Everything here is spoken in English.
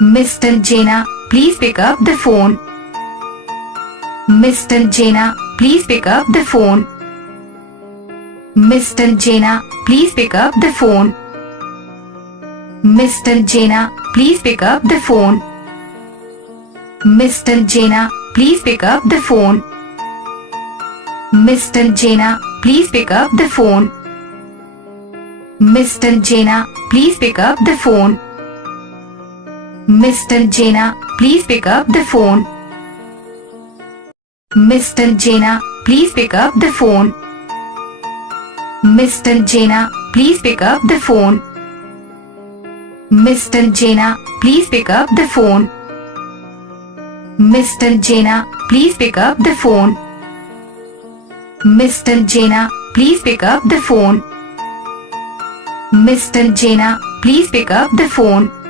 Mr. Jena, please pick up the phone. Mr. Jena, please pick up the phone. Mr. Jena, please pick up the phone. Mr. Jena, please pick up the phone. Mr. Jena, please pick up the phone. Mr. Jena, please pick up the phone. Mr. Jena, please pick up the phone. Mr. Jena, please pick up the phone. Mr. Jena, please pick up the phone. Mr. Jena, please pick up the phone. Mr. Jena, please pick up the phone. Mr. Jena, please pick up the phone. Mr. Jena, please pick up the phone. Mr. Jena, please pick up the phone.